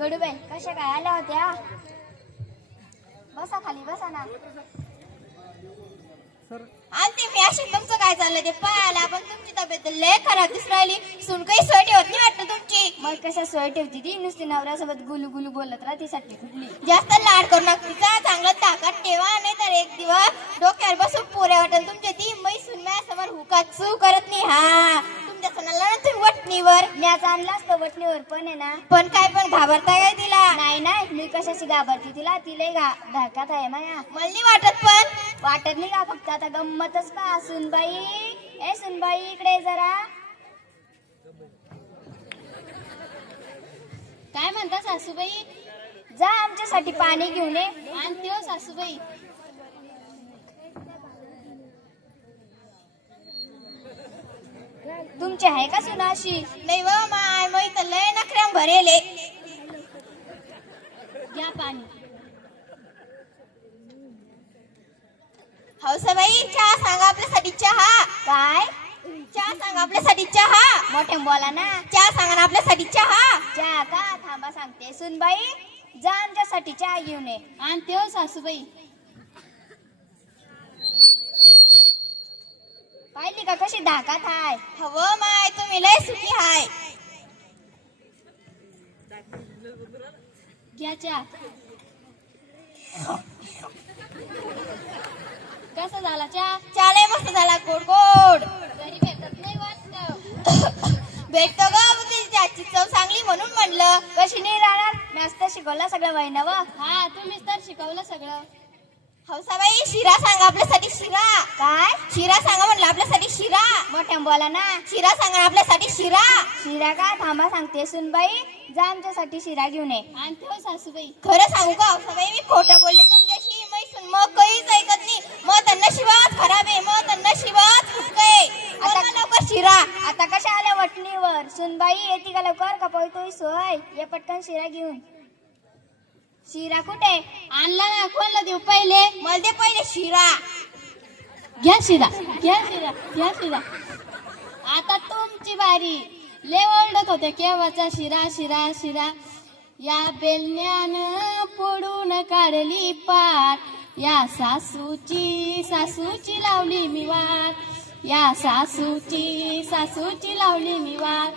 गडूबाई कशा काय आल्या होत्या? बसा खाली बसा ना. आणि मी अशी तुमचं काय चाललंय ते पाहायला, पण तुमची तब्येत लय खराब दिसून राहिली. सून काही सोय ठेवत नाही वाटतं तुमची. मग कशा सोय ठेवती ती? नुसती नवऱ्यासोबत गुलू गुलू बोलत राहते साठी कुठली. जास्त लाड करू नका तिचा, चांगलं ताकद ठेवा, नाही तर एक दिवस डोक्यावर बसून पोऱ्या वाटेल तुमच्या. ती मै सून माझ्यासमोर हुकात सू करत नाही. हा तुमच्या सणाला ना तुम्ही वटणीवर म्याच आणला असतो वटणीवर, पण आहे ना. पण घाबरताय काय तिला? नाही नाही, मी कशाशी घाबरते तिला? तिला धाकात आहे माया. मला नाही वाटत, पण वाटत नाही का? फक्त आता गंमतच का. सुनबाई, ए सुनबाई इकडे जरा. काय म्हणता सासूबाई? जा आमच्यासाठी पाणी घेऊन ये. आणते हो सासूबाई. तुमची आहे का सुनाशी? नाही व माय, मै तर लय नखऱ्याम भरेले. घ्या पाणी. हौसाबाई चहा सांगा आपल्यासाठी. चहा काय? चहा सांगा आपल्यासाठी. चहा मोठे बोला ना. चहा सांगा ना आपल्यासाठी. चहा चहा का? थांबा सांगते. सुनबाई जा आमच्यासाठी चहा घेऊन ये. आणते हो सासूबाई. पाहिली का कशी धाकात आहे? हवं माय, तुम्ही लय सुखी हाय. घ्या चहा. कसा झाला चहा? चहा लय मस्त झाला, गोड गोड. घरी भेटत नाही वाटत. भेटतो ग, तुझी आजची चव चांगली म्हणून म्हणलं. कशी नाही राहणार? मी असतं शिकवलं सगळं वहिनव. हा तुम्हीच तर शिकवलं सगळं. हौसाबाई शिरा सांगा आपल्यासाठी. शिरा काय? शिरा सांगा म्हणलं आपल्यासाठी. शिरा मोठ्या बोला ना. शिरा सांगा आपल्यासाठी. शिरा शिरा का? थांबा सांगते. सुनबाई जा आमच्यासाठी शिरा घेऊन ये. आणते हो सासूबाई. खरं सांगू का हौसाबाई, मी खोटं बोलले तुमच्याशी. मैसून मग काहीच ऐकत नाही. मग तर नशिबात खराब आहे, मग तर नशिबात फुटकय. आता लवकर शिरा. आता कशा आल्या वटणीवर? सुनबाई येते का लवकर? का पळतोय सोय? ये पटकन शिरा घेऊन. शिरा कुठे? आणला ना. कोणला देऊ पहिले? मला दे पहिले शिरा. घ्या शिरा, घ्या शिरा, घ्या शिरा. आता तुमची बारी. लय ओरडत होते केव्हाचा शिरा शिरा शिरा. या बेलण्यानं फोडून काढली पार. या सासूची लावली मी वाट. या सासूची लावली मी वाट.